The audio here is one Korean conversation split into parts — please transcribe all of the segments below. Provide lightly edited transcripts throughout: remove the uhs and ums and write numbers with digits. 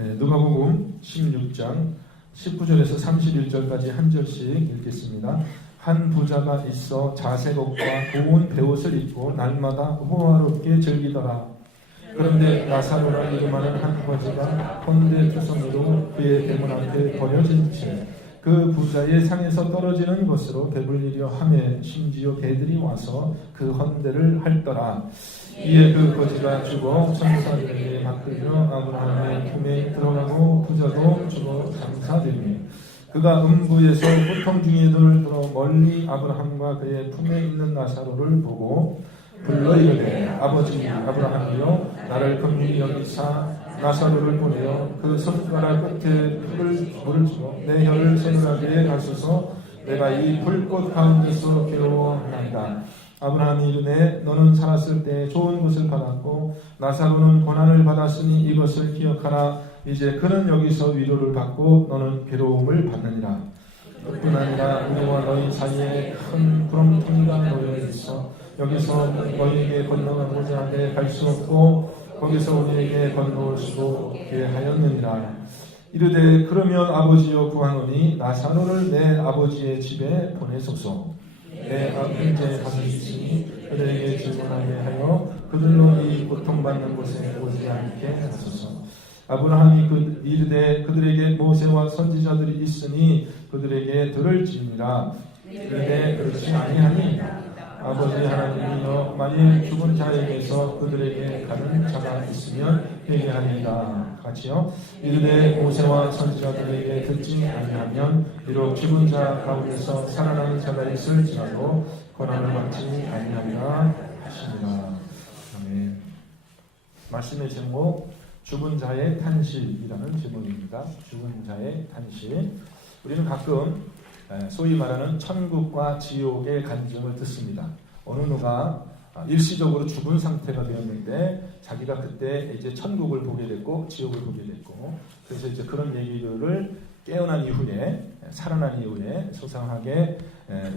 네, 누가복음 16장 19절에서 31절까지 한 절씩 읽겠습니다. 한 부자가 있어 자색 옷과 고운 베옷을 입고 날마다 호화롭게 즐기더라. 그런데 나사로라 이름하는 한 아버지가 혼대투성이로 그의 대문 앞에 버려진 채 그 부자의 상에서 떨어지는 것으로 배불리려 하매 심지어 개들이 와서 그 헌대를 핥더라. 이에 그 거지가 죽어 천사들에게 맡기며 아브라함의 품에 들어가고 부자도 죽어 감사되며 그가 음부에서 고통 중에 눈을 들어 멀리 아브라함과 그의 품에 있는 나사로를 보고 불러 이르되 아버지 아브라함이여 나를 긍휼히 여기사 나사로를 보내어 그 손가락 끝에 물을 주어 내 혀를 서늘하게 하소서. 내가 이 불꽃 가운데서 괴로워하나이다. 아브라함이 이르되 너는 살았을 때 좋은 것을 받았고 나사로는 고난을 받았으니 이것을 기억하라. 이제 그는 여기서 위로를 받고 너는 괴로움을 받느니라. 뿐 아니라 우리와 너희 사이에 큰 구렁텅이가 놓여 있어 여기서 너희에게 건너가고자 하되 갈 수 없고 거기서 우리에게 건너올 수도 없게 하였느니라. 이르되 그러면 아버지여 구하노니 나사로를 내 아버지의 집에 보내소서. 내 형제 가족이시니 그들에게 질문하게 하여 그들로 이 고통받는 곳에 오지 않게 하소서. 아브라함이 이르되 그들에게 모세와 선지자들이 있으니 그들에게 들을지니라. 이르되 그렇지 아니하니 아버지 하나님이여 만일 죽은 자에게서 그들에게 가는 자가 있으면 회개하리이다. 같이요. 이르되 모세와 선지자들에게 듣지 아니하면 비록 죽은 자 가운데서 살아나는 자가 있을지라도 고난을 받지 아니하리라 하시니라. 아멘. 말씀의 제목 죽은 자의 탄식이라는 제목입니다. 죽은 자의 탄식. 우리는 가끔 소위 말하는 천국과 지옥의 간증을 듣습니다. 어느 누가 일시적으로 죽은 상태가 되었는데 자기가 그때 이제 천국을 보게 됐고 지옥을 보게 됐고 그래서 이제 그런 얘기들을 깨어난 이후에 살아난 이후에 소상하게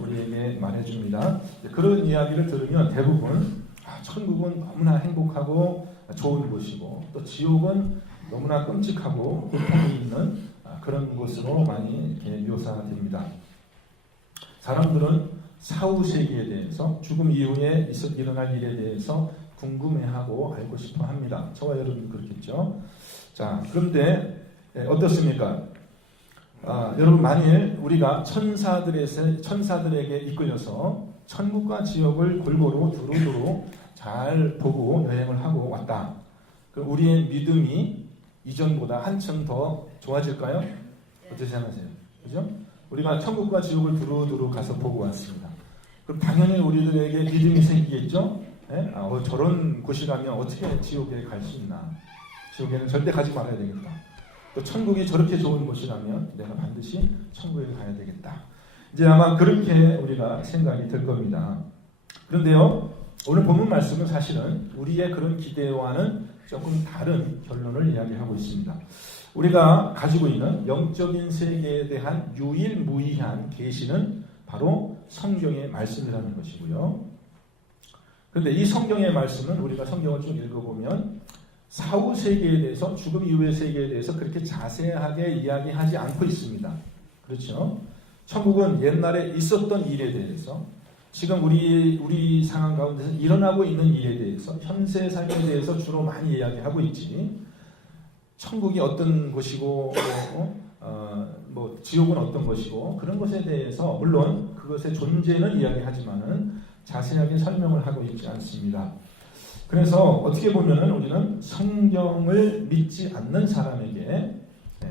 우리에게 말해줍니다. 그런 이야기를 들으면 대부분 천국은 너무나 행복하고 좋은 곳이고 또 지옥은 너무나 끔찍하고 고통이 있는 그런 곳으로 많이 묘사됩니다. 사람들은 사후세계에 대해서 죽음 이후에 일어날 일에 대해서 궁금해하고 알고 싶어 합니다. 저와 여러분 그렇겠죠. 자, 그런데 어떻습니까? 여러분 만일 우리가 천사들에게 이끌려서 천국과 지옥을 골고루 두루두루 잘 보고 여행을 하고 왔다. 그럼 우리의 믿음이 이전보다 한층 더 좋아질까요? 어떻게 생각하세요? 그죠? 우리가 천국과 지옥을 두루두루 가서 보고 왔습니다. 그럼 당연히 우리들에게 믿음이 생기겠죠? 네? 저런 곳이라면 어떻게 지옥에 갈 수 있나? 지옥에는 절대 가지 말아야 되겠다. 또 천국이 저렇게 좋은 곳이라면 내가 반드시 천국에 가야 되겠다. 이제 아마 그렇게 우리가 생각이 들 겁니다. 그런데요, 오늘 본문 말씀은 사실은 우리의 그런 기대와는 조금 다른 결론을 이야기하고 있습니다. 우리가 가지고 있는 영적인 세계에 대한 유일무이한 계시는 바로 성경의 말씀이라는 것이고요. 그런데 이 성경의 말씀은 우리가 성경을 좀 읽어보면 사후 세계에 대해서 죽음 이후의 세계에 대해서 그렇게 자세하게 이야기하지 않고 있습니다. 그렇죠? 천국은 옛날에 있었던 일에 대해서 지금 우리 상황 가운데서 일어나고 있는 일에 대해서 현세 삶에 대해서 주로 많이 이야기하고 있지 천국이 어떤 곳이고 지옥은 어떤 것이고 그런 것에 대해서 물론 그것의 존재는 이야기하지만은 자세하게 설명을 하고 있지 않습니다. 그래서 어떻게 보면은 우리는 성경을 믿지 않는 사람에게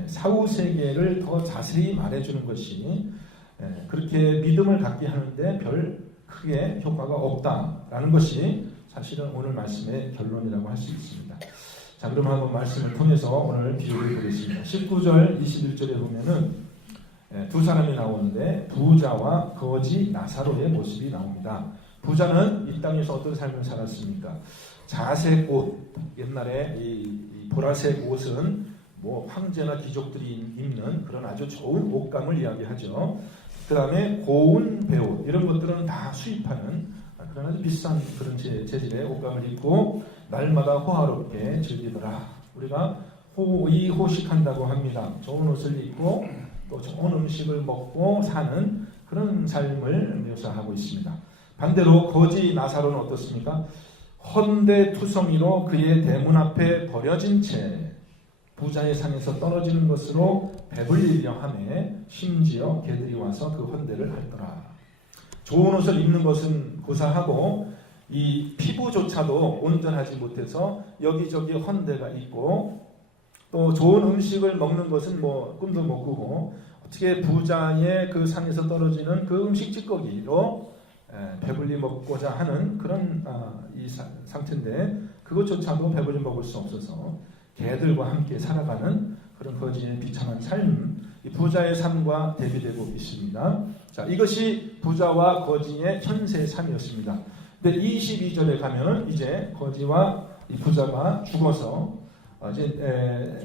사후 세계를 더 자세히 말해주는 것이 그렇게 믿음을 갖게 하는데 별 크게 효과가 없다라는 것이 사실은 오늘 말씀의 결론이라고 할 수 있습니다. 자, 그럼 한번 말씀을 통해서 오늘 비유를 보겠습니다. 19절, 21절에 보면은 두 사람이 나오는데 부자와 거지 나사로의 모습이 나옵니다. 부자는 이 땅에서 어떤 삶을 살았습니까? 자색 옷, 옛날에 이 보라색 옷은 뭐 황제나 귀족들이 입는 그런 아주 좋은 옷감을 이야기하죠. 그 다음에 고운 베옷 이런 것들은 다 수입하는 그런 아주 비싼 그런 재질의 옷감을 입고 날마다 호화롭게 즐기더라. 우리가 호의호식한다고 합니다. 좋은 옷을 입고 또 좋은 음식을 먹고 사는 그런 삶을 묘사하고 있습니다. 반대로 거지 나사로는 어떻습니까? 헌대투성이로 그의 대문 앞에 버려진 채 부자의 상에서 떨어지는 것으로 배불리려 하매 심지어 개들이 와서 그 헌대를 핥더라. 좋은 옷을 입는 것은 고사하고 이 피부조차도 온전하지 못해서 여기저기 헌대가 있고 또 좋은 음식을 먹는 것은 뭐 꿈도 못 꾸고 어떻게 부자의 그 상에서 떨어지는 그 음식 찌꺼기로 배불리 먹고자 하는 그런 이 상태인데 그것조차도 배불리 먹을 수 없어서 개들과 함께 살아가는 그런 거지의 비참한 삶, 이 부자의 삶과 대비되고 있습니다. 자, 이것이 부자와 거지의 현세 삶이었습니다. 근데 22절에 가면은 이제 거지와 이 부자가 죽어서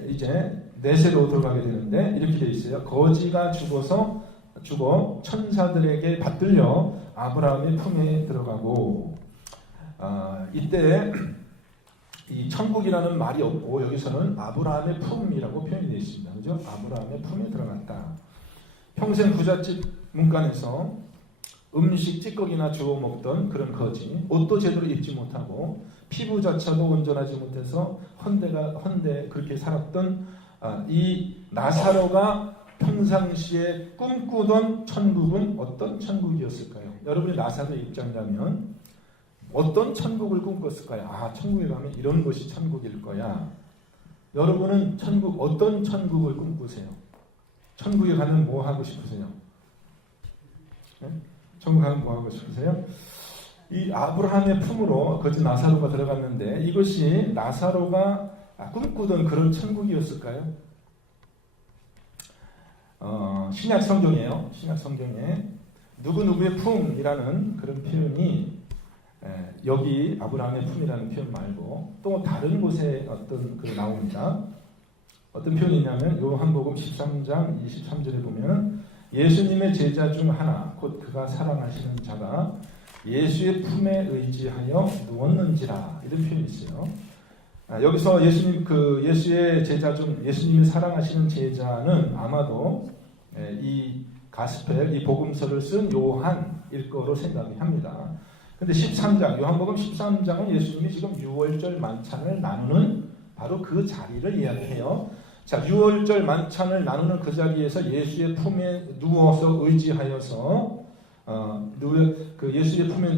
이제 내세로 들어가게 되는데 이렇게 되어 있어요. 거지가 죽어 천사들에게 받들려 아브라함의 품에 들어가고 이때 이 천국이라는 말이 없고 여기서는 아브라함의 품이라고 표현이 되어 있습니다. 그죠? 아브라함의 품에 들어갔다. 평생 부잣집 문간에서 음식 찌꺼기나 주워 먹던 그런 거지, 옷도 제대로 입지 못하고 피부조차도 온전하지 못해서 헌데 그렇게 살았던 이 나사로가 평상시에 꿈꾸던 천국은 어떤 천국이었을까요? 여러분이 나사로의 입장이라면 어떤 천국을 꿈꿨을까요? 아, 천국에 가면 이런 것이 천국일 거야. 여러분은 어떤 천국을 꿈꾸세요? 천국에 가면 뭐 하고 싶으세요? 네? 천국 가면 뭐 하고 싶으세요? 이 아브라함의 품으로 거지 나사로가 들어갔는데 이것이 나사로가 꿈꾸던 그런 천국이었을까요? 신약 성경이에요. 신약 성경에 누구누구의 품이라는 그런 표현이 여기 아브라함의 품이라는 표현 말고 또 다른 곳에 나옵니다. 어떤 표현이 있냐면 요한복음 13장 23절에 보면 예수님의 제자 중 하나 곧 그가 사랑하시는 자가 예수의 품에 의지하여 누웠는지라 이런 표현이 있어요. 여기서 예수의 제자 중 예수님이 사랑하시는 제자는 아마도 이 가스펠 이 복음서를 쓴 요한일 거로 생각이 합니다. 근데 13장 요한복음 13장은 예수님이 지금 6월절 만찬을 나누는 바로 그 자리를 이야기해요. 자, 6월절 만찬을 나누는 그 자리에서 예수의 품에 누워서 의지하여서 예수의 품에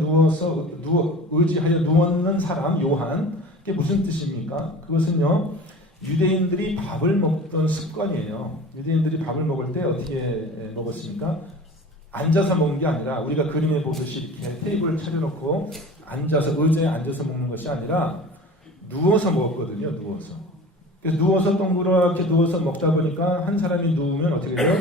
의지하여 누웠는 사람 요한, 그게 무슨 뜻입니까? 그것은요, 유대인들이 밥을 먹던 습관이에요. 유대인들이 밥을 먹을 때 어떻게 먹었습니까? 앉아서 먹는 게 아니라 우리가 그림에 보듯이 이렇게 테이블을 차려놓고 의자에 앉아서 먹는 것이 아니라 누워서 먹었거든요. 그래서 누워서 동그랗게 누워서 먹다 보니까 한 사람이 누우면 어떻게 돼요?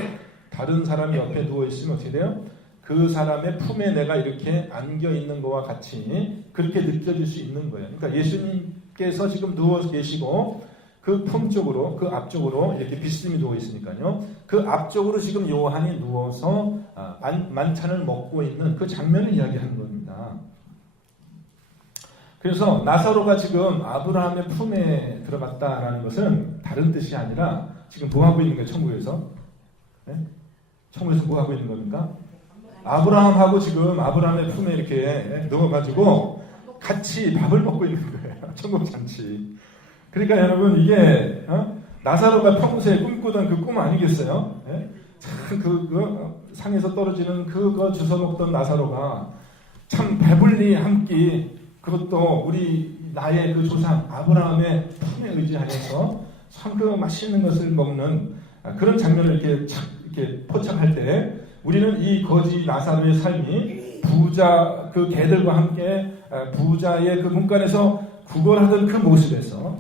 다른 사람이 옆에 누워 있으면 어떻게 돼요? 그 사람의 품에 내가 이렇게 안겨 있는 것과 같이 그렇게 느껴질 수 있는 거예요. 그러니까 예수님께서 지금 누워 계시고 그 품 쪽으로, 그 앞쪽으로 이렇게 비스듬히 누워 있으니까요. 그 앞쪽으로 지금 요한이 누워서 만찬을 먹고 있는 그 장면을 이야기하는 겁니다. 그래서 나사로가 지금 아브라함의 품에 들어갔다라는 것은 다른 뜻이 아니라 지금 뭐 하고 있는 거예요? 천국에서? 네? 천국에서 뭐 하고 있는 겁니까? 아브라함하고 지금 아브라함의 품에 이렇게 누워가지고 같이 밥을 먹고 있는 거예요. 천국 잔치. 그러니까 여러분 이게 나사로가 평소에 꿈꾸던 그 꿈 아니겠어요? 네? 참 상에서 떨어지는 그거 주워 먹던 나사로가 참 배불리 한 끼, 그것도 나의 그 조상 아브라함의 품에 의지하여서 참 그 맛있는 것을 먹는 그런 장면을 이렇게 포착할 때 우리는 이 거지 나사로의 삶이 부자 그 개들과 함께 부자의 그 문간에서 구걸하던 그 모습에서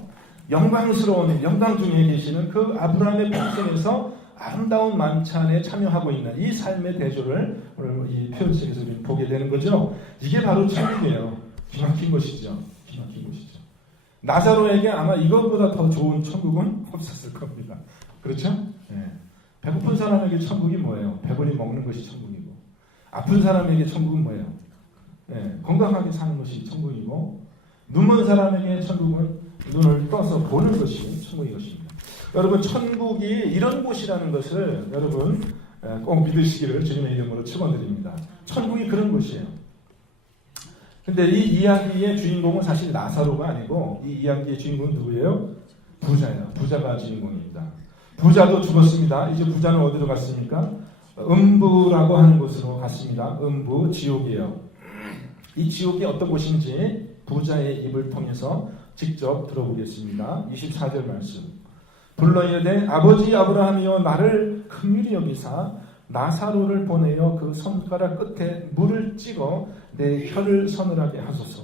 영광스러운 영광 중에 계시는 그 아브라함의 평생에서 아름다운 만찬에 참여하고 있는 이 삶의 대조를 오늘 이 표현 속에서 보게 되는 거죠. 이게 바로 천국이에요. 기막힌 것이죠. 나사로에게 아마 이것보다 더 좋은 천국은 없었을 겁니다. 그렇죠? 네. 배고픈 사람에게 천국이 뭐예요? 배불리 먹는 것이 천국이고, 아픈 사람에게 천국은 뭐예요? 네. 건강하게 사는 것이 천국이고, 눈먼 사람에게 천국은 눈을 떠서 보는 것이 천국인 것입니다. 여러분 천국이 이런 곳이라는 것을 여러분 꼭 믿으시기를 주님의 이름으로 축원드립니다. 천국이 그런 곳이에요. 근데 이 이야기의 주인공은 사실 나사로가 아니고 이 이야기의 주인공은 누구예요? 부자예요. 부자가 주인공입니다. 부자도 죽었습니다. 이제 부자는 어디로 갔습니까? 음부라고 하는 곳으로 갔습니다. 음부, 지옥이에요. 이 지옥이 어떤 곳인지 부자의 입을 통해서 직접 들어보겠습니다. 24절 말씀. 불러 이르되 아버지 아브라함이여 나를 긍휼히 여기사 나사로를 보내어 그 손가락 끝에 물을 찍어 내 혀를 서늘하게 하소서.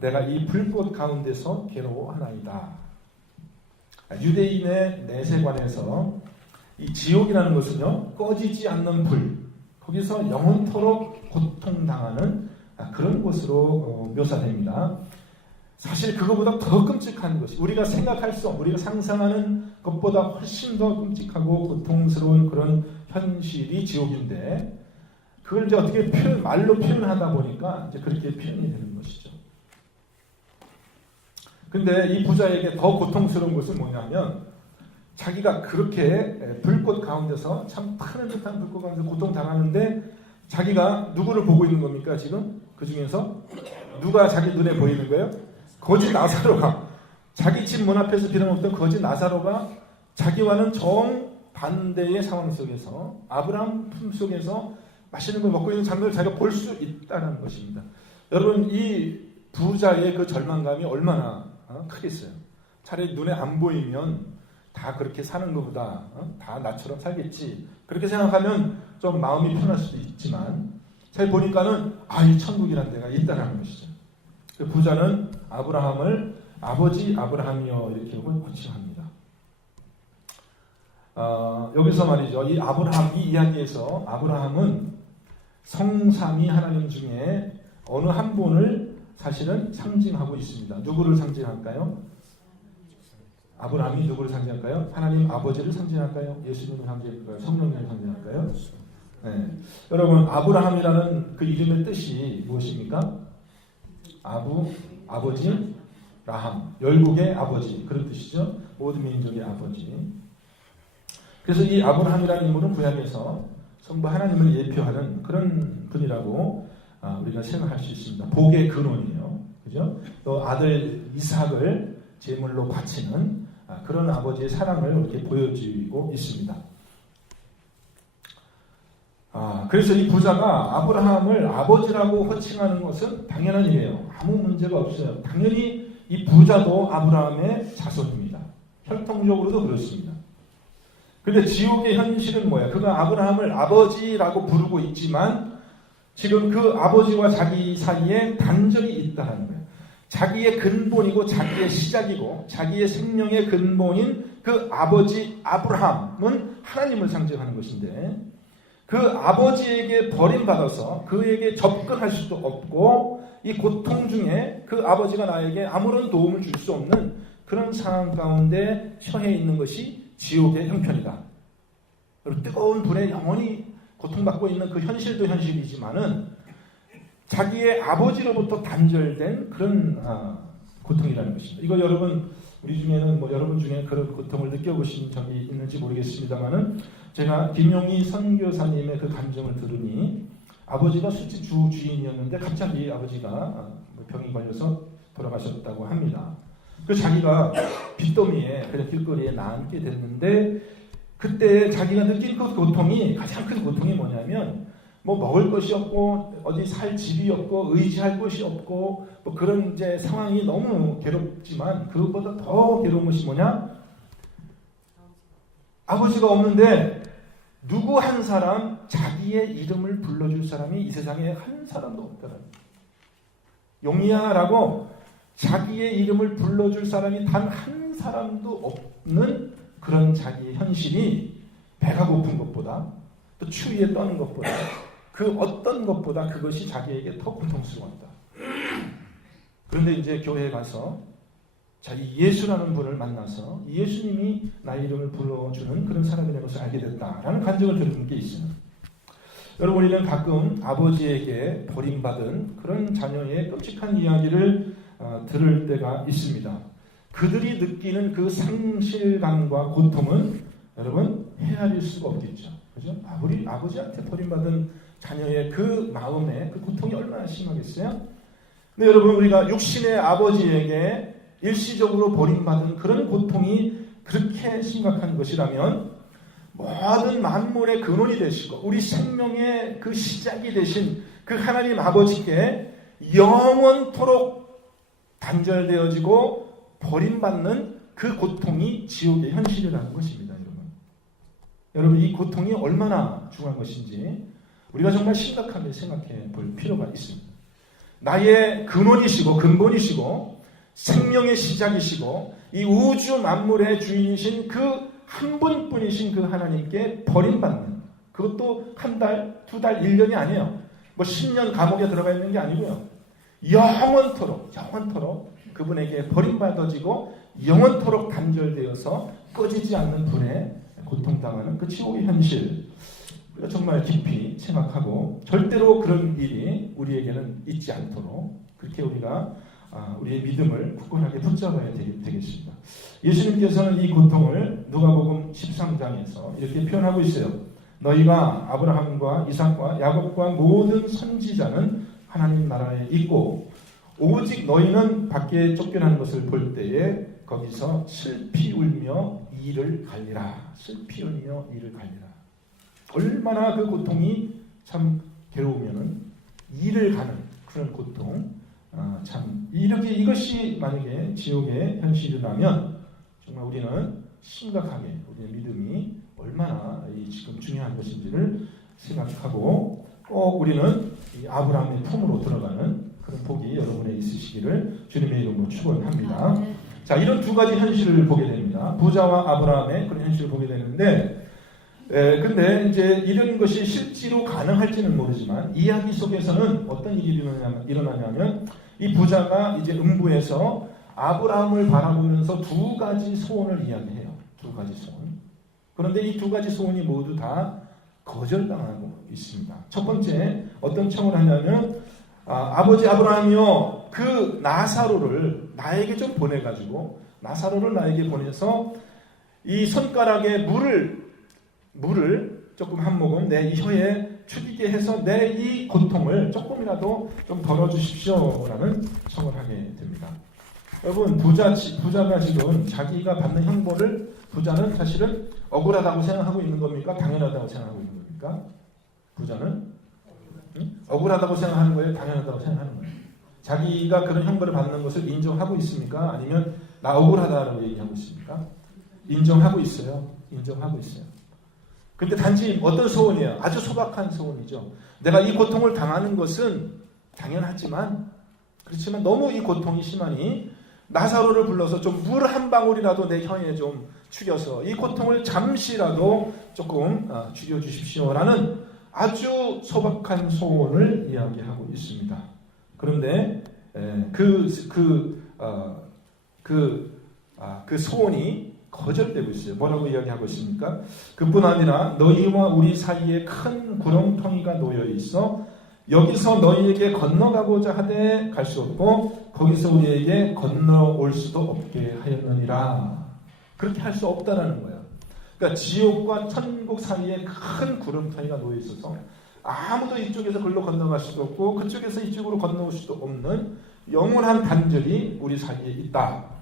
내가 이 불꽃 가운데서 괴로워하나이다. 유대인의 내세관에서 이 지옥이라는 것은요, 꺼지지 않는 불, 거기서 영원토록 고통당하는 그런 곳으로 묘사됩니다. 사실 그거보다 더 끔찍한 것이 우리가 생각할 수 없고 우리가 상상하는 것보다 훨씬 더 끔찍하고 고통스러운 그런 현실이 지옥인데 그걸 이제 어떻게 말로 표현하다 보니까 이제 그렇게 표현이 되는 것이죠. 근데 이 부자에게 더 고통스러운 것은 뭐냐면 자기가 그렇게 불꽃 가운데서 참 타는 듯한 불꽃 가운데서 고통당하는데 자기가 누구를 보고 있는 겁니까 지금? 그 중에서 누가 자기 눈에 보이는 거예요? 거지 나사로가 자기 집 문 앞에서 빌어먹던 거지 나사로가 자기와는 정반대의 상황 속에서 아브라함 품 속에서 맛있는 걸 먹고 있는 장면을 자기가 볼 수 있다는 것입니다. 여러분 이 부자의 그 절망감이 얼마나 크겠어요. 차라리 눈에 안 보이면 다 그렇게 사는 것보다 다 나처럼 살겠지 그렇게 생각하면 좀 마음이 편할 수도 있지만 잘 보니까는 이 천국이라는 데가 있다는 것이죠. 그 부자는 아브라함을 아버지 아브라함이여 이렇게 호칭합니다. 여기서 말이죠. 이 이야기에서 아브라함은 성삼위 하나님 중에 어느 한 분을 사실은 상징하고 있습니다. 누구를 상징할까요? 아브라함이 누구를 상징할까요? 하나님 아버지를 상징할까요? 예수님을 상징할까요? 성령님을 상징할까요? 네. 여러분 아브라함이라는 그 이름의 뜻이 무엇입니까? 아버지, 라함, 열국의 아버지 그런 뜻이죠. 모든 민족의 아버지. 그래서 이 아브라함이라는 인물은 구약에서 성부 하나님을 예표하는 그런 분이라고 우리가 생각할 수 있습니다. 복의 근원이에요. 그죠? 또 아들 이삭을 제물로 바치는 그런 아버지의 사랑을 이렇게 보여주고 있습니다. 그래서 이 부자가 아브라함을 아버지라고 호칭하는 것은 당연한 일이에요. 아무 문제가 없어요. 당연히 이 부자도 아브라함의 자손입니다. 혈통적으로도 그렇습니다. 그런데 지옥의 현실은 뭐야? 그가 아브라함을 아버지라고 부르고 있지만 지금 그 아버지와 자기 사이에 단절이 있다는 거예요. 자기의 근본이고 자기의 시작이고 자기의 생명의 근본인 그 아버지 아브라함은 하나님을 상징하는 것인데 그 아버지에게 버림받아서 그에게 접근할 수도 없고 이 고통 중에 그 아버지가 나에게 아무런 도움을 줄 수 없는 그런 상황 가운데 처해 있는 것이 지옥의 형편이다. 뜨거운 불에 영원히 고통받고 있는 그 현실도 현실이지만은 자기의 아버지로부터 단절된 그런 고통이라는 것입니다. 이거 여러분 우리 중에는 여러분 중에 그런 고통을 느껴보신 적이 있는지 모르겠습니다만은 제가 김용희 선교사님의 그 감정을 들으니 아버지가 술집 주인이었는데 갑자기 아버지가 병이 걸려서 돌아가셨다고 합니다. 그래서 자기가 빚더미에 그냥 길거리에 나앉게 됐는데 그때 자기가 느낀 그 고통이 가장 큰 고통이 뭐냐면 먹을 것이 없고 어디 살 집이 없고 의지할 곳이 없고 그런 이제 상황이 너무 괴롭지만 그것보다 더 괴로운 것이 뭐냐? 아버지가 없는데 누구 한 사람 자기의 이름을 불러줄 사람이 이 세상에 한 사람도 없더라. 용이야라고 자기의 이름을 불러줄 사람이 단 한 사람도 없는 그런 자기의 현실이 배가 고픈 것보다 또 추위에 떠는 것보다 그 어떤 것보다 그것이 자기에게 더 고통스러웠다. 그런데 이제 교회에 가서 자기 예수라는 분을 만나서 예수님이 나의 이름을 불러주는 그런 사람이라는 것을 알게 됐다라는 간증을 들은 게 있어요. 여러분 우리는 가끔 아버지에게 버림받은 그런 자녀의 끔찍한 이야기를 들을 때가 있습니다. 그들이 느끼는 그 상실감과 고통은 여러분 헤아릴 수가 없겠죠. 그죠? 아버지한테 버림받은 자녀의 그 마음에 그 고통이 얼마나 심하겠어요? 근데 여러분, 우리가 육신의 아버지에게 일시적으로 버림받은 그런 고통이 그렇게 심각한 것이라면 모든 만물의 근원이 되시고 우리 생명의 그 시작이 되신 그 하나님 아버지께 영원토록 단절되어지고 버림받는 그 고통이 지옥의 현실이라는 것입니다. 여러분, 이 고통이 얼마나 중요한 것인지 우리가 정말 심각하게 생각해 볼 필요가 있습니다. 나의 근원이시고 근본이시고 생명의 시작이시고 이 우주 만물의 주인이신 그 한 분뿐이신 그 하나님께 버림받는, 그것도 한 달, 두 달, 1년이 아니에요. 뭐 10년 감옥에 들어가 있는 게 아니고요. 영원토록 그분에게 버림받아지고 영원토록 단절되어서 꺼지지 않는 불에 고통당하는 그 지옥의 현실, 우리가 정말 깊이 생각하고 절대로 그런 일이 우리에게는 있지 않도록 그렇게 우리가 우리의 믿음을 굳건하게 붙잡아야 되겠습니다. 예수님께서는 이 고통을 누가복음 13장에서 이렇게 표현하고 있어요. 너희가 아브라함과 이삭과 야곱과 모든 선지자는 하나님 나라에 있고 오직 너희는 밖에 쫓겨나는 것을 볼 때에 거기서 슬피 울며 이를 갈리라. 슬피 울며 이를 갈리라. 얼마나 그 고통이 참 괴로우면은 이를 가는 그런 고통, 참 이것이 만약에 지옥의 현실이라면 정말 우리는 심각하게 우리의 믿음이 얼마나 지금 중요한 것인지를 생각하고 꼭 우리는 이 아브라함의 품으로 들어가는 그런 복이 여러분에 있으시기를 주님의 이름으로 축원합니다. 자, 이런 두 가지 현실을 보게 됩니다. 부자와 아브라함의 그런 현실을 보게 되는데, 근데 이제 이런 것이 실제로 가능할지는 모르지만 이야기 속에서는 어떤 일이 일어나냐면 이 부자가 이제 음부에서 아브라함을 바라보면서 두 가지 소원을 이야기해요. 두 가지 소원. 그런데 이 두 가지 소원이 모두 다 거절당하고 있습니다. 첫 번째 어떤 청을 하냐면 아버지 아브라함이요, 그 나사로를 나에게 좀 보내가지고 나사로를 나에게 보내서 이 손가락에 물을 조금 한 모금 내 혀에 축이게 해서 내 이 고통을 조금이라도 좀 덜어주십시오라는 청을 하게 됩니다. 여러분, 부자가 지금 자기가 받는 형벌을 부자는 사실은 억울하다고 생각하고 있는 겁니까? 당연하다고 생각하고 있는 겁니까? 부자는 억울하다고 생각하는 거예요? 당연하다고 생각하는 거예요? 자기가 그런 형벌을 받는 것을 인정하고 있습니까? 아니면 나 억울하다라고 얘기하고 있습니까? 인정하고 있어요. 인정하고 있어요. 근데 단지 어떤 소원이에요? 아주 소박한 소원이죠. 내가 이 고통을 당하는 것은 당연하지만 그렇지만 너무 이 고통이 심하니 나사로를 불러서 좀 물 한 방울이라도 내 혀에 좀 축여서 이 고통을 잠시라도 조금 죽여주십시오라는 아주 소박한 소원을 이야기하고 있습니다. 그런데 그 소원이 거절되고 있어요. 뭐라고 이야기하고 있습니까? 그뿐 아니라 너희와 우리 사이에 큰 구렁텅이가 놓여 있어 여기서 너희에게 건너가고자 하되 갈 수 없고 거기서 우리에게 건너올 수도 없게 하였느니라. 그렇게 할 수 없다라는 거예요. 그러니까 지옥과 천국 사이에 큰 구름텅이가 놓여 있어서 아무도 이쪽에서 글로 건너갈 수도 없고 그쪽에서 이쪽으로 건너올 수도 없는 영원한 단절이 우리 사이에 있다.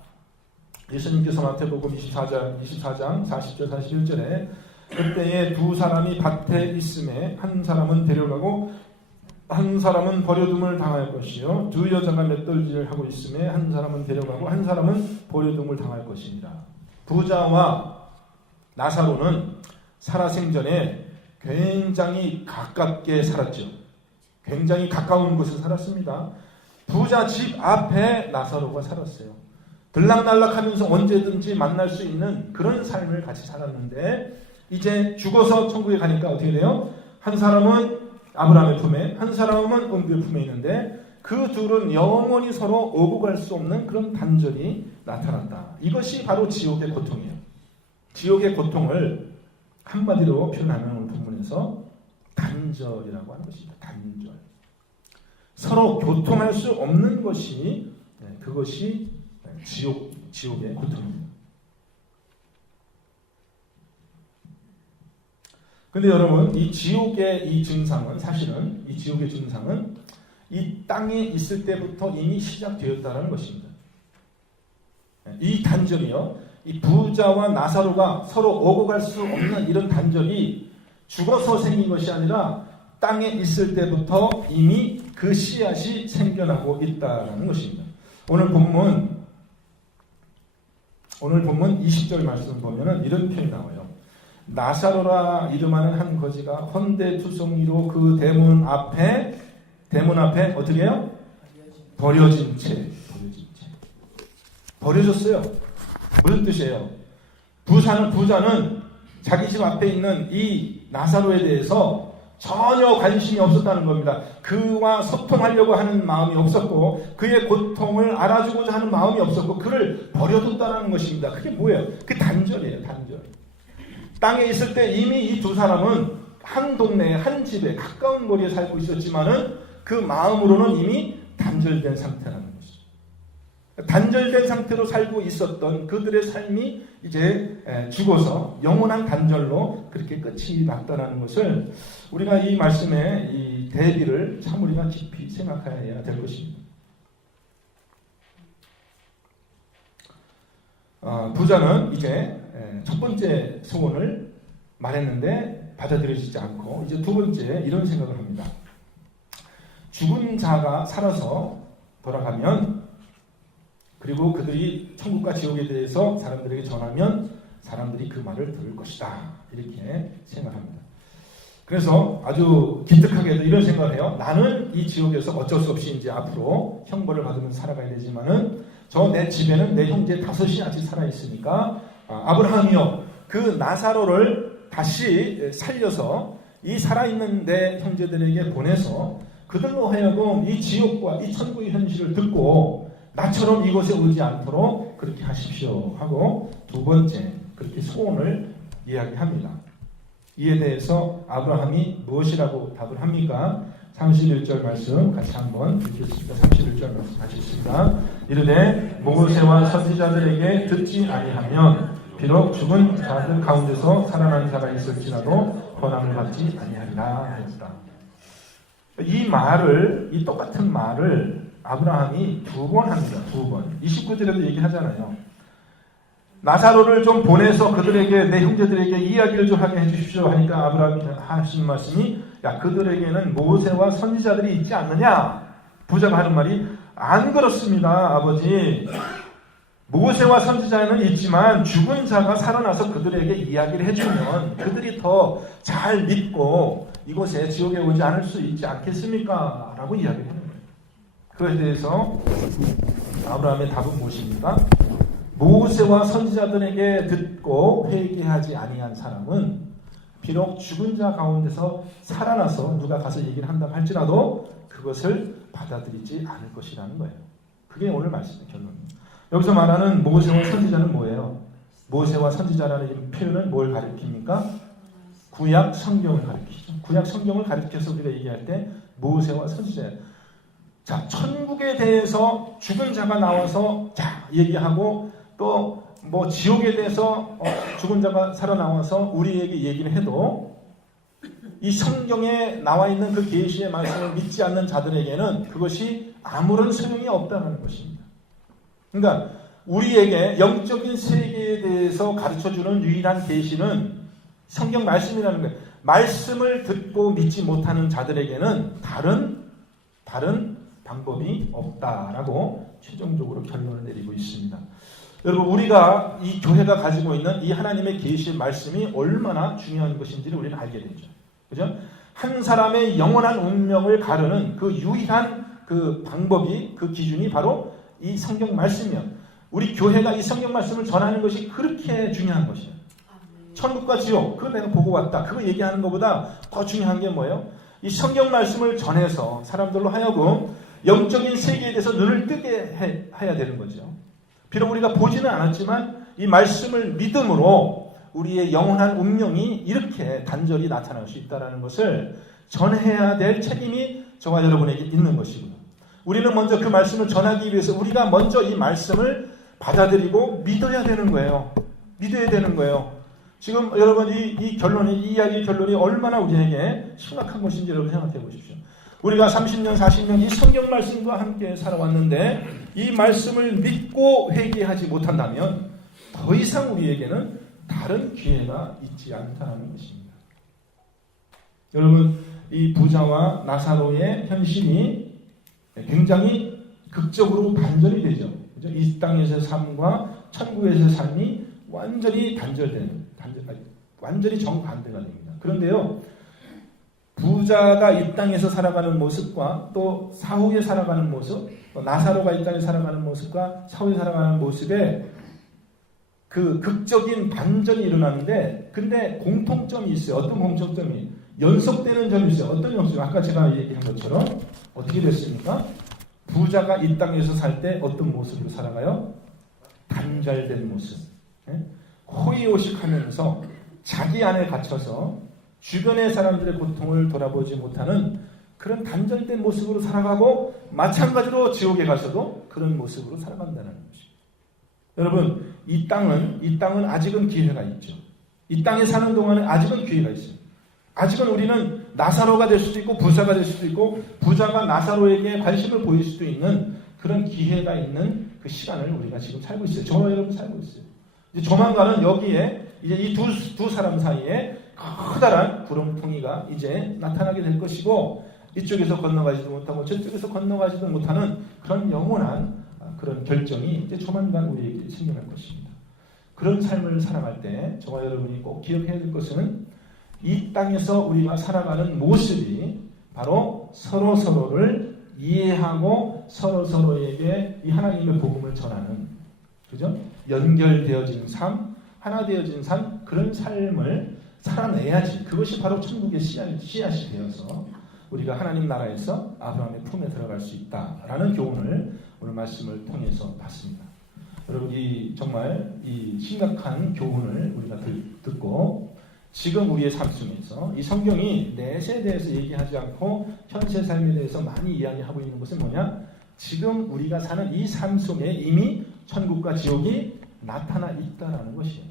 예수님께서 마태복음 24장 40절 41절에 그때에 두 사람이 밭에 있음에 한 사람은 데려가고 한 사람은 버려둠을 당할 것이요 두 여자가 맷돌질을 하고 있음에 한 사람은 데려가고 한 사람은 버려둠을 당할 것이니라. 부자와 나사로는 살아생전에 굉장히 가깝게 살았죠. 굉장히 가까운 곳에 살았습니다. 부자 집 앞에 나사로가 살았어요. 들락날락하면서 언제든지 만날 수 있는 그런 삶을 같이 살았는데 이제 죽어서 천국에 가니까 어떻게 돼요? 한 사람은 아브라함의 품에, 한 사람은 음부의 품에 있는데 그 둘은 영원히 서로 오고 갈 수 없는 그런 단절이 나타난다. 이것이 바로 지옥의 고통이에요. 지옥의 고통을 한마디로 표현하면 오늘 본문에서 단절이라고 하는 것입니다. 단절. 서로 교통할 수 없는 것이 그것이 지옥의 고통입니다. 근데 여러분, 이 지옥의 이 증상은 사실은 이 지옥의 증상은 이 땅에 있을 때부터 이미 시작되었다는 것입니다. 이 단절이요, 이 부자와 나사로가 서로 오고 갈 수 없는 이런 단절이 죽어서 생긴 것이 아니라 땅에 있을 때부터 이미 그 씨앗이 생겨나고 있다는 것입니다. 오늘 본문 20절 말씀 보면은 이런 표현이 나와요. 나사로라 이름하는 한 거지가 헌데투성이로 그 대문 앞에 어떻게 해요? 버려진 채. 버려졌어요. 무슨 뜻이에요? 부자는 자기 집 앞에 있는 이 나사로에 대해서 전혀 관심이 없었다는 겁니다. 그와 소통하려고 하는 마음이 없었고, 그의 고통을 알아주고자 하는 마음이 없었고, 그를 버려뒀다는 것입니다. 그게 뭐예요? 그 단절이에요. 단절. 땅에 있을 때 이미 이 두 사람은 한 동네에, 한 집에, 가까운 거리에 살고 있었지만은 그 마음으로는 이미 단절된 상태라는 것이죠. 단절된 상태로 살고 있었던 그들의 삶이 이제 죽어서 영원한 단절로 그렇게 끝이 났다는 것을 우리가 이 말씀의 이 대비를 참 우리가 깊이 생각해야 될 것입니다. 부자는 이제 첫 번째 소원을 말했는데 받아들여지지 않고 이제 두 번째 이런 생각을 합니다. 죽은 자가 살아서 돌아가면, 그리고 그들이 천국과 지옥에 대해서 사람들에게 전하면 사람들이 그 말을 들을 것이다, 이렇게 생각합니다. 그래서 아주 기특하게도 이런 생각을 해요. 나는 이 지옥에서 어쩔 수 없이 이제 앞으로 형벌을 받으면서 살아가야 되지만은 저 내 집에는 내 형제 5이 아직 살아있으니까 아브라함이요, 그 나사로를 다시 살려서 이 살아있는 내 형제들에게 보내서 그들로 하여금 이 지옥과 이 천국의 현실을 듣고 나처럼 이곳에 오지 않도록 그렇게 하십시오 하고 두 번째 그렇게 소원을 이야기합니다. 이에 대해서 아브라함이 무엇이라고 답을 합니까? 31절 말씀 같이 한번 읽겠습니다. 31절 말씀 같이 읽습니다. 이르되 모세와 선지자들에게 듣지 아니하면 비록 죽은 자들 가운데서 살아난 자가 있을지라도 권함을 받지 아니하리라 했다. 이 똑같은 말을 아브라함이 두 번 합니다. 두 번. 29절에도 얘기하잖아요. 나사로를 좀 보내서 그들에게, 내 형제들에게 이야기를 좀 하게 해주십시오 하니까 아브라함이 하신 말씀이, 야, 그들에게는 모세와 선지자들이 있지 않느냐? 부자가 하는 말이, 안 그렇습니다, 아버지. 모세와 선지자는 있지만 죽은 자가 살아나서 그들에게 이야기를 해주면 그들이 더 잘 믿고 이곳에 지옥에 오지 않을 수 있지 않겠습니까? 라고 이야기를 하는 거예요. 그에 대해서 아브라함의 답은 무엇입니까? 모세와 선지자들에게 듣고 회개하지 아니한 사람은 비록 죽은 자 가운데서 살아나서 누가 가서 얘기를 한다고 할지라도 그것을 받아들이지 않을 것이라는 거예요. 그게 오늘 말씀의 결론입니다. 여기서 말하는 모세와 선지자는 뭐예요? 모세와 선지자라는 표현은 뭘 가리킵니까? 구약 성경을 가리키죠. 구약 성경을 가리켜서 우리가 얘기할 때 모세와 선지자예요. 자, 천국에 대해서 죽은 자가 나와서 얘기하고 또 뭐 지옥에 대해서 죽은 자가 살아나와서 우리에게 얘기를 해도 이 성경에 나와 있는 그 계시의 말씀을 믿지 않는 자들에게는 그것이 아무런 소용이 없다는 것입니다. 그러니까 우리에게 영적인 세계에 대해서 가르쳐주는 유일한 계시는 성경 말씀이라는 거예요. 말씀을 듣고 믿지 못하는 자들에게는 다른 방법이 없다라고 최종적으로 결론을 내리고 있습니다. 여러분, 우리가 이 교회가 가지고 있는 이 하나님의 계시의 말씀이 얼마나 중요한 것인지를 우리는 알게 되죠. 그죠? 한 사람의 영원한 운명을 가르는 그 유일한 그 방법이, 그 기준이 바로 이 성경 말씀이에요. 우리 교회가 이 성경 말씀을 전하는 것이 그렇게 중요한 것이에요. 천국과 지옥, 그거 내가 보고 왔다, 그거 얘기하는 것보다 더 중요한 게 뭐예요? 이 성경 말씀을 전해서 사람들로 하여금 영적인 세계에 대해서 눈을 뜨게 해야 되는 거죠. 비록 우리가 보지는 않았지만 이 말씀을 믿음으로 우리의 영원한 운명이 이렇게 단절히 나타날 수 있다는 것을 전해야 될 책임이 저와 여러분에게 있는 것이고요. 우리는 먼저 그 말씀을 전하기 위해서 우리가 먼저 이 말씀을 받아들이고 믿어야 되는 거예요. 믿어야 되는 거예요. 지금 여러분 이 결론이, 이 이야기 결론이 얼마나 우리에게 심각한 것인지 여러분 생각해 보십시오. 우리가 30년, 40년 이 성경 말씀과 함께 살아왔는데 이 말씀을 믿고 회개하지 못한다면 더 이상 우리에게는 다른 기회가 있지 않다는 것입니다. 여러분, 이 부자와 나사로의 현실이 굉장히 극적으로 반전이 되죠. 그죠? 이 땅에서의 삶과 천국에서의 삶이 완전히 완전히 정반대가 됩니다. 그런데요, 부자가 이 땅에서 살아가는 모습과 또 사후에 살아가는 모습, 또 나사로가 이 땅에 살아가는 모습과 사후에 살아가는 모습에 그 극적인 반전이 일어나는데, 근데 공통점이 있어요. 어떤 공통점이? 연속되는 점이 있어요. 어떤 연속? 아까 제가 얘기한 것처럼 어떻게 됐습니까? 부자가 이 땅에서 살 때 어떤 모습으로 살아가요? 단절된 모습. 호의호식하면서 자기 안에 갇혀서 주변의 사람들의 고통을 돌아보지 못하는 그런 단절된 모습으로 살아가고, 마찬가지로 지옥에 가서도 그런 모습으로 살아간다는 것입니다. 여러분, 이 땅은 아직은 기회가 있죠. 이 땅에 사는 동안에 아직은 기회가 있어요. 아직은 우리는 나사로가 될 수도 있고 부자가 될 수도 있고, 부자가 나사로에게 관심을 보일 수도 있는 그런 기회가 있는 그 시간을 우리가 지금 살고 있어요. 저와 여러분 살고 있어요. 이제 조만간은 여기에 이제 이 두 사람 사이에 커다란 구름통이가 이제 나타나게 될 것이고, 이쪽에서 건너가지도 못하고 저쪽에서 건너가지도 못하는 그런 영원한 그런 결정이 이제 조만간 우리에게 생겨날 것입니다. 그런 삶을 살아갈 때 저와 여러분이 꼭 기억해야 될 것은, 이 땅에서 우리가 살아가는 모습이 바로 서로서로를 이해하고 서로서로에게 이 하나님의 복음을 전하는, 그죠? 연결되어진 삶, 하나 되어진 삶, 그런 삶을 살아내야지. 그것이 바로 천국의 씨앗이 되어서 우리가 하나님 나라에서 아브라함의 품에 들어갈 수 있다라는 교훈을 오늘 말씀을 통해서 봤습니다. 여러분, 정말 이 심각한 교훈을 우리가 듣고, 지금 우리의 삶 속에서 이 성경이 내세에 대해서 얘기하지 않고 현세 삶에 대해서 많이 이야기하고 있는 것은 뭐냐? 지금 우리가 사는 이 삶 속에 이미 천국과 지옥이 나타나 있다는 것이에요.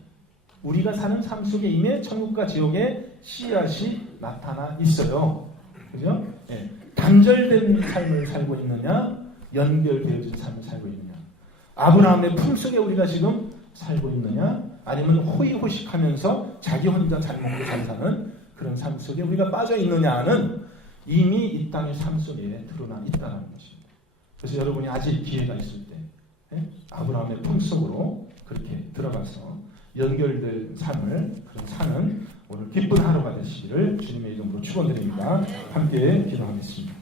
우리가 사는 삶 속에 이미 천국과 지옥의 씨앗이 나타나 있어요. 그죠? 예. 단절된 삶을 살고 있느냐, 연결되어진 삶을 살고 있느냐, 아브라함의 품 속에 우리가 지금 살고 있느냐, 아니면 호의호식하면서 자기 혼자 잘 먹고 잘 사는 그런 삶 속에 우리가 빠져 있느냐는 이미 이 땅의 삶 속에 드러나 있다는 것입니다. 그래서 여러분이 아직 기회가 있을 때 아브라함의 품 속으로 그렇게 들어가서 연결된 삶을 사는 오늘 기쁜 하루가 되시기를 주님의 이름으로 축원드립니다. 함께 기도하겠습니다.